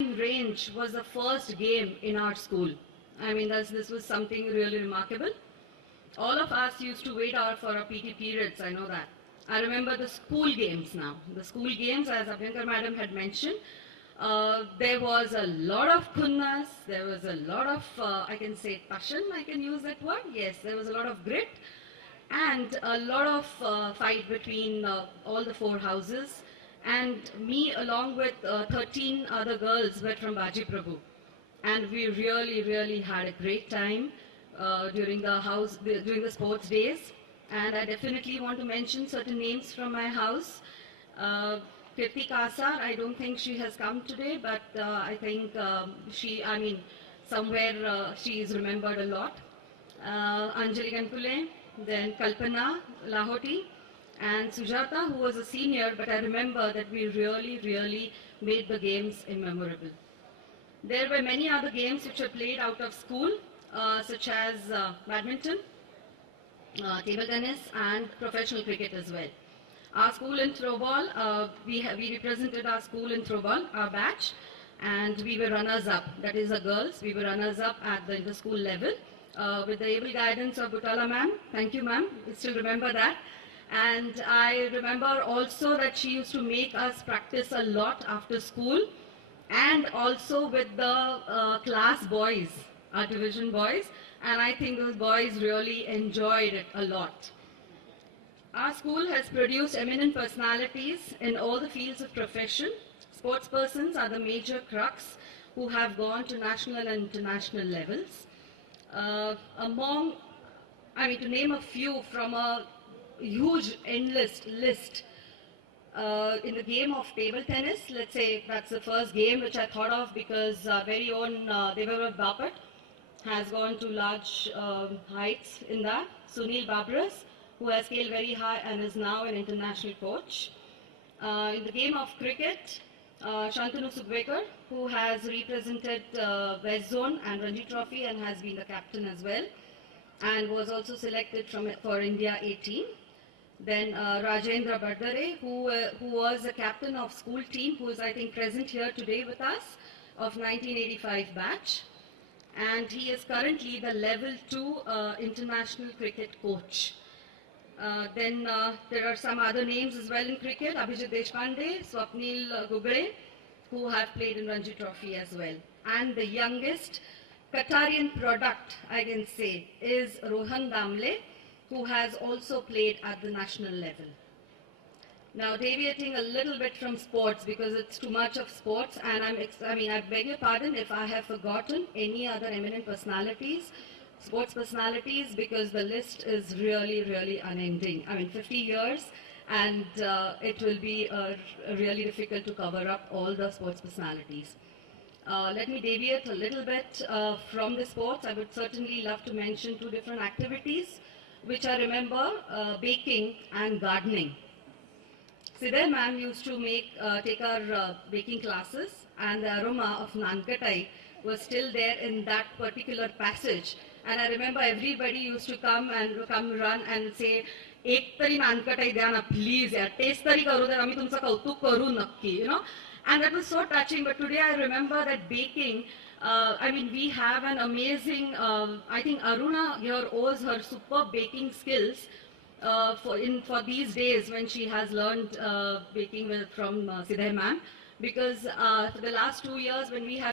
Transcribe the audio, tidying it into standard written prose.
Range was the first game in our school. I mean, this was something really remarkable. All of us used to wait out for our PT periods, I know that. I remember the school games now. The school games, as Abhyankar madam had mentioned, there was a lot of khunnas, there was a lot of, I can say passion, I can use that word. Yes, there was a lot of grit and a lot of fight between all the four houses. And me, along with 13 other girls, were from Baji Prabhu. And we really had a great time during the sports days. And I definitely want to mention certain names from my house. Kirti Kasar, I don't think she has come today, but I think somewhere she is remembered a lot. Anjali Ganpule, then Kalpana Lahoti, and Sujata, who was a senior, but I remember that we really made the games memorable. There were many other games which were played out of school, such as badminton, table tennis, and professional cricket as well. Our school in throwball, we represented our school in throwball, our batch, and we were runners-up. That is, the girls. We were runners-up at the inter-school level with the able guidance of Butala ma'am. Thank you, ma'am. I still remember that. And I remember also that she used to make us practice a lot after school, and also with the class boys, our division boys, and I think those boys really enjoyed it a lot. Our school has produced eminent personalities in all the fields of profession. Sports persons are the major crux who have gone to national and international levels. To name a few from a huge endless list, in the game of table tennis, let's say that's the first game which I thought of because very own Devavrata Bapat has gone to large heights in that. Sunil Babras, who has scaled very high and is now an international coach. In the game of cricket, Shantanu Sugvekar, who has represented West Zone and Ranji Trophy and has been the captain as well, and was also selected for India 18. Then Rajendra Bardare, who was the captain of school team, who is I think present here today with us, of 1985 batch. And he is currently the level 2 international cricket coach. Then there are some other names as well in cricket, Abhijit Deshpande, Swapnil Gugre, who have played in Ranji Trophy as well. And the youngest Qatarian product, I can say, is Rohan Damle, who has also played at the national level. Now, deviating a little bit from sports because it's too much of sports, and I beg your pardon if I have forgotten any other eminent personalities, sports personalities, because the list is really unending. 50 years, and it will be really difficult to cover up all the sports personalities. Let me deviate a little bit from the sports. I would certainly love to mention two different activities which I remember, baking and gardening. Sidai ma'am used to take our baking classes, and the aroma of nankatai was still there in that particular passage. And I remember everybody used to come run and say, "Ek tari nankatai dya na, please, yaar, taste tari karu de, ami tumsa kautuk karu nakki," you know. And that was so touching. But today I remember that baking. We have an amazing. I think Aruna here owes her superb baking skills for these days when she has learned baking from Sidai ma'am, because for the last 2 years when we have